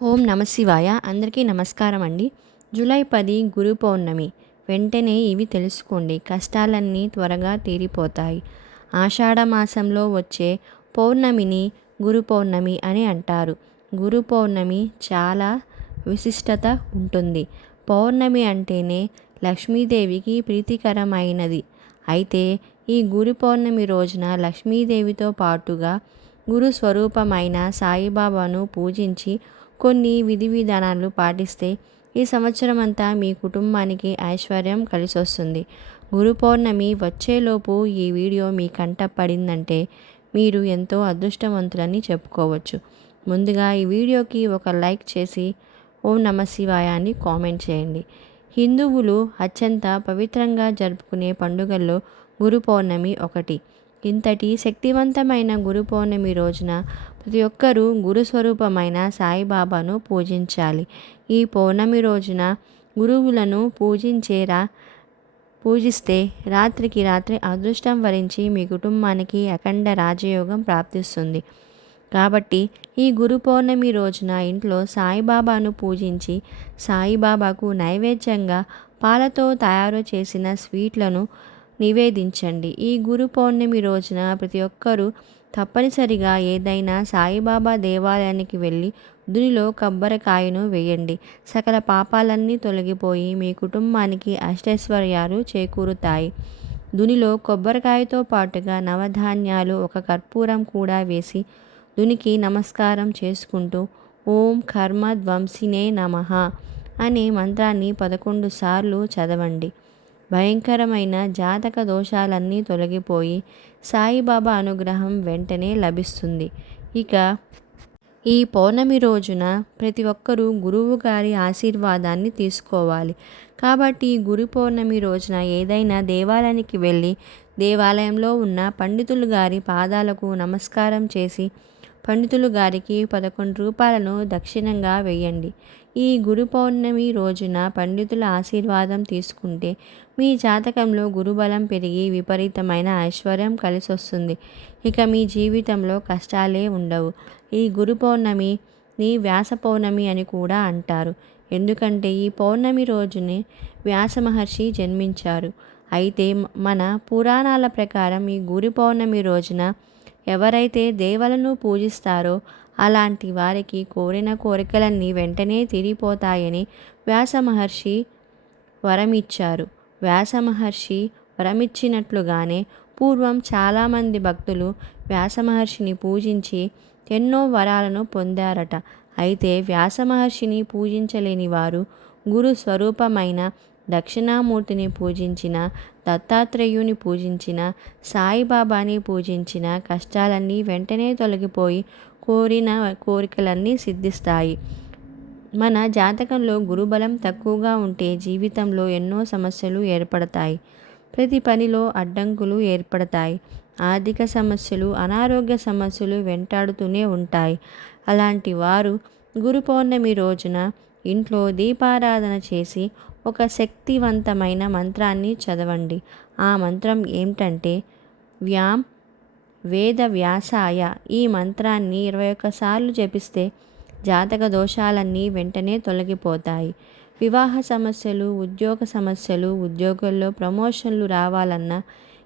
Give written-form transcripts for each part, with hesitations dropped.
ఓం నమ శివాయ. అందరికీ నమస్కారం అండి. జూలై 10 గురు పౌర్ణమి. వెంటనే ఇవి తెలుసుకోండి, కష్టాలన్నీ త్వరగా తీరిపోతాయి. ఆషాఢ మాసంలో వచ్చే పౌర్ణమిని గురు పౌర్ణమి అని అంటారు. గురు పౌర్ణమి చాలా విశిష్టత ఉంటుంది. పౌర్ణమి అంటేనే లక్ష్మీదేవికి ప్రీతికరమైనది. అయితే ఈ గురు పౌర్ణమి రోజున లక్ష్మీదేవితో పాటుగా గురు స్వరూపమైన సాయిబాబాను పూజించి కొన్ని విధి విధానాలు పాటిస్తే ఈ సంవత్సరం అంతా మీ కుటుంబానికి ఐశ్వర్యం కలిసొస్తుంది. గురు పౌర్ణమి వచ్చేలోపు ఈ వీడియో మీ కంట పడిందంటే మీరు ఎంతో అదృష్టవంతులని చెప్పుకోవచ్చు. ముందుగా ఈ వీడియోకి ఒక లైక్ చేసి ఓం నమ శివాయ అని కామెంట్ చేయండి. హిందువులు అత్యంత పవిత్రంగా జరుపుకునే పండుగల్లో గురు పౌర్ణమి ఒకటి. ఇంతటి శక్తివంతమైన గురు పౌర్ణమి రోజున ప్రతి ఒక్కరూ గురు స్వరూపమైన సాయిబాబాను పూజించాలి. ఈ పౌర్ణమి రోజున గురువులను పూజిస్తే రాత్రికి రాత్రి అదృష్టం వరించి మీ కుటుంబానికి అఖండ రాజయోగం ప్రాప్తిస్తుంది. కాబట్టి ఈ గురు పౌర్ణమి రోజున ఇంట్లో సాయిబాబాను పూజించి సాయిబాబాకు నైవేద్యంగా పాలతో తయారు చేసిన స్వీట్లను నివేదించండి. ఈ గురు పౌర్ణమి రోజున ప్రతి ఒక్కరూ తప్పనిసరిగా ఏదైనా సాయిబాబా దేవాలయానికి వెళ్ళి దునిలో కొబ్బరికాయను వేయండి. సకల పాపాలన్నీ తొలగిపోయి మీ కుటుంబానికి అష్టైశ్వర్యాలు చేకూరుతాయి. దునిలో కొబ్బరికాయతో పాటుగా నవధాన్యాలు, ఒక కర్పూరం కూడా వేసి దునికి నమస్కారం చేసుకుంటూ ఓం కర్మ ధ్వంసినే నమః అనే మంత్రాన్ని 11 సార్లు చదవండి. భయంకరమైన జాతక దోషాలన్నీ తొలగిపోయి సాయిబాబా అనుగ్రహం వెంటనే లభిస్తుంది. ఇక ఈ పౌర్ణమి రోజున ప్రతి ఒక్కరూ గురువు గారి ఆశీర్వాదాన్ని తీసుకోవాలి. కాబట్టి గురు పౌర్ణమి రోజున ఏదైనా దేవాలయానికి వెళ్ళి దేవాలయంలో ఉన్న పండితులు గారి పాదాలకు నమస్కారం చేసి పండితులు గారికి 11 రూపాయలను దక్షిణంగా వేయండి. ఈ గురు పౌర్ణమి రోజున పండితుల ఆశీర్వాదం తీసుకుంటే మీ జాతకంలో గురుబలం పెరిగి విపరీతమైన ఐశ్వర్యం కలిసొస్తుంది. ఇక మీ జీవితంలో కష్టాలే ఉండవు. ఈ గురు పౌర్ణమిని వ్యాస పౌర్ణమి అని కూడా అంటారు. ఎందుకంటే ఈ పౌర్ణమి రోజునే వ్యాస మహర్షి జన్మించారు. అయితే మన పురాణాల ప్రకారం ఈ గురు పౌర్ణమి రోజున ఎవరైతే దేవతలను పూజిస్తారో అలాంటి వారికి కోరిన కోరికలన్నీ వెంటనే తీరిపోతాయని వ్యాస మహర్షి వరమిచ్చారు. వ్యాస మహర్షి వరమిచ్చినట్లుగానే పూర్వం చాలామంది భక్తులు వ్యాస మహర్షిని పూజించి ఎన్నో వరాలను పొందారట. అయితే వ్యాస మహర్షిని పూజించలేని వారు గురు స్వరూపమైన దక్షిణామూర్తిని పూజించిన, దత్తాత్రేయుని పూజించిన, సాయిబాబాని పూజించిన కష్టాలన్నీ వెంటనే తొలగిపోయి కోరిన కోరికలన్నీ సిద్ధిస్తాయి. మన జాతకంలో గురుబలం తక్కువగా ఉంటే జీవితంలో ఎన్నో సమస్యలు ఏర్పడతాయి. ప్రతి పనిలో అడ్డంకులు ఏర్పడతాయి. ఆర్థిక సమస్యలు, అనారోగ్య సమస్యలు వెంటాడుతూనే ఉంటాయి. అలాంటి వారు గురు పౌర్ణమి రోజున ఇంట్లో దీపారాధన చేసి ఒక శక్తివంతమైన మంత్రాన్ని చదవండి. ఆ మంత్రం ఏమిటంటే వ్యాం వేద వ్యాసాయ. ఈ మంత్రాన్ని 21 సార్లు జపిస్తే జాతక దోషాలన్నీ వెంటనే తొలగిపోతాయి. వివాహ సమస్యలు, ఉద్యోగ సమస్యలు, ఉద్యోగంలో ప్రమోషన్లు రావాలన్నా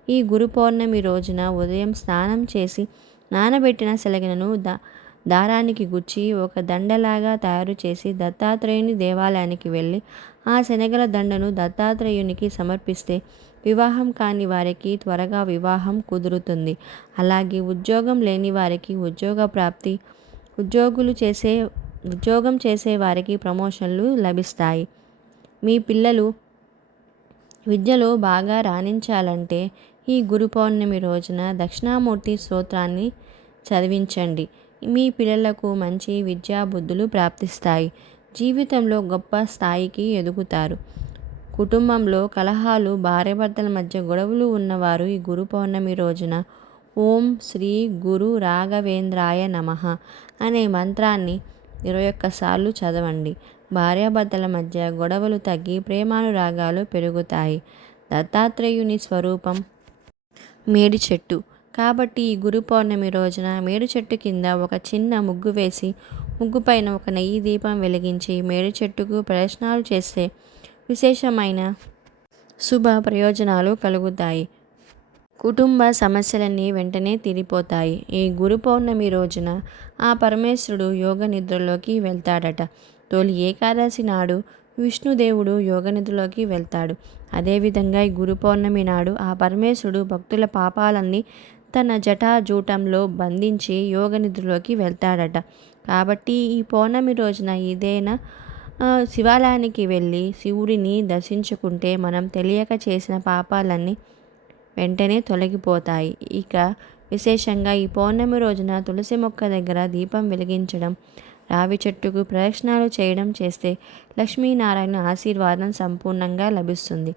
ఈ గురు పౌర్ణమి రోజున ఉదయం స్నానం చేసి నానబెట్టిన శనగలను దారానికి గుచ్చి ఒక దండలాగా తయారు చేసి దత్తాత్రేయుని దేవాలయానికి వెళ్ళి ఆ శనగల దండను దత్తాత్రేయునికి సమర్పిస్తే వివాహం కాని వారికి త్వరగా వివాహం కుదురుతుంది. అలాగే ఉద్యోగం లేని వారికి ఉద్యోగ ప్రాప్తి, ఉద్యోగం చేసే వారికి ప్రమోషన్లు లభిస్తాయి. మీ పిల్లలు విద్యలో బాగా రాణించాలంటే ఈ గురు పౌర్ణమి రోజున దక్షిణామూర్తి స్తోత్రాన్ని చదివించండి. మీ పిల్లలకు మంచి విద్యా బుద్ధులు ప్రాప్తిస్తాయి. జీవితంలో గొప్ప స్థాయికి ఎదుగుతారు. కుటుంబంలో కలహాలు, భార్యాభర్తల మధ్య గొడవలు ఉన్నవారు ఈ గురు పౌర్ణమి రోజున ఓం శ్రీ గురు రాఘవేంద్రాయ నమః అనే మంత్రాన్ని 21 సార్లు చదవండి. భార్యాభర్తల మధ్య గొడవలు తగ్గి ప్రేమానురాగాలు పెరుగుతాయి. దత్తాత్రేయుని స్వరూపం మేడి చెట్టు. కాబట్టి ఈ గురు పౌర్ణమి రోజున మేడి చెట్టు కింద ఒక చిన్న ముగ్గు వేసి ముగ్గుపైన ఒక నెయ్యి దీపం వెలిగించి మేడి చెట్టుకు ప్రదక్షిణాలు చేస్తే విశేషమైన శుభ ప్రయోజనాలు కలుగుతాయి. కుటుంబ సమస్యలన్నీ వెంటనే తీరిపోతాయి. ఈ గురు పౌర్ణమి రోజున ఆ పరమేశ్వరుడు యోగ నిద్రలోకి వెళ్తాడట. తొలి ఏకాదశి నాడు విష్ణుదేవుడు యోగ నిద్రలోకి వెళ్తాడు. అదేవిధంగా ఈ గురు పౌర్ణమి నాడు ఆ పరమేశ్వరుడు భక్తుల పాపాలన్నీ తన జటాజూటంలో బంధించి యోగ నిద్రలోకి వెళ్తాడట. కాబట్టి ఈ పౌర్ణమి రోజున ఏదైనా శివాలయానికి వెళ్ళి శివుడిని దర్శించుకుంటే మనం తెలియక చేసిన పాపాలన్నీ వెంటనే తొలగిపోతాయి. ఇక విశేషంగా ఈ పౌర్ణమి రోజున తులసి మొక్క దగ్గర దీపం వెలిగించడం, రావి చెట్టుకు ప్రదక్షిణాలు చేయడం చేస్తే లక్ష్మీనారాయణ ఆశీర్వాదం సంపూర్ణంగా లభిస్తుంది.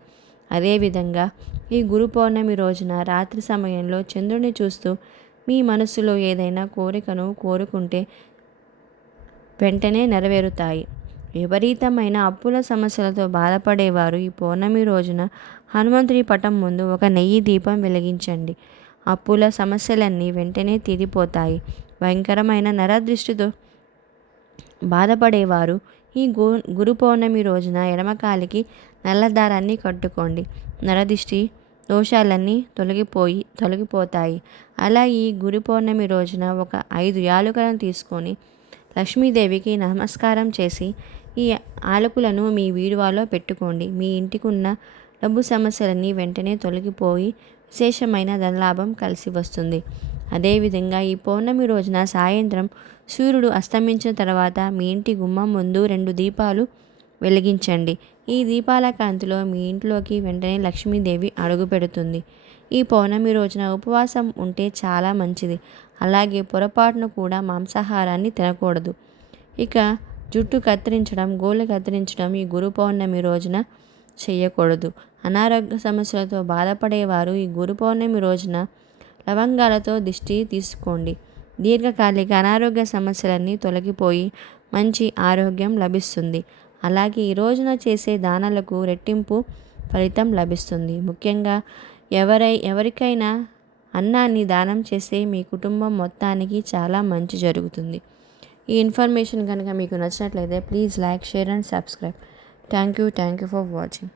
అదేవిధంగా ఈ గురు పౌర్ణమి రోజున రాత్రి సమయంలో చంద్రుని చూస్తూ మీ మనసులో ఏదైనా కోరికను కోరుకుంటే వెంటనే నెరవేరుతాయి. విపరీతమైన అప్పుల సమస్యలతో బాధపడేవారు ఈ పౌర్ణమి రోజున హనుమంతుడి పటం ముందు ఒక నెయ్యి దీపం వెలిగించండి. అప్పుల సమస్యలన్నీ వెంటనే తీరిపోతాయి. భయంకరమైన నరదృష్టితో బాధపడేవారు ఈ గురు పౌర్ణమి రోజున ఎడమకాలికి నల్లదారాన్ని కట్టుకోండి. నరదిష్టి దోషాలన్నీ తొలగిపోతాయి. అలా ఈ గురు పౌర్ణమి రోజున ఒక 5 యాలకులను తీసుకొని లక్ష్మీదేవికి నమస్కారం చేసి ఈ యాలకులను మీ బీరువాలో పెట్టుకోండి. మీ ఇంటికి ఉన్న డబ్బు సమస్యలన్నీ వెంటనే తొలగిపోయి విశేషమైన ధనలాభం కలిసి వస్తుంది. అదేవిధంగా ఈ పౌర్ణమి రోజున సాయంత్రం సూర్యుడు అస్తమించిన తర్వాత మీ ఇంటి గుమ్మం ముందు 2 దీపాలు వెలిగించండి. ఈ దీపాల కాంతిలో మీ ఇంట్లోకి వెంటనే లక్ష్మీదేవి అడుగు పెడుతుంది. ఈ పౌర్ణమి రోజున ఉపవాసం ఉంటే చాలా మంచిది. అలాగే పొరపాటును కూడా మాంసాహారాన్ని తినకూడదు. ఇక జుట్టు కత్తిరించడం, గోళ్ళు కత్తిరించడం ఈ గురు పౌర్ణమి రోజున చేయకూడదు. అనారోగ్య సమస్యలతో బాధపడేవారు ఈ గురు పౌర్ణమి రోజున లవంగాలతో దిష్టి తీసుకోండి. దీర్ఘకాలిక అనారోగ్య సమస్యలన్నీ తొలగిపోయి మంచి ఆరోగ్యం లభిస్తుంది. అలాగే ఈ రోజున చేసే దానాలకు రెట్టింపు ఫలితం లభిస్తుంది. ముఖ్యంగా ఎవరికైనా అన్నాన్ని దానం చేస్తే మీ కుటుంబం మొత్తానికి చాలా మంచి జరుగుతుంది. ఈ ఇన్ఫర్మేషన్ కనుక మీకు నచ్చినట్లయితే please like, share and subscribe. Thank you for watching.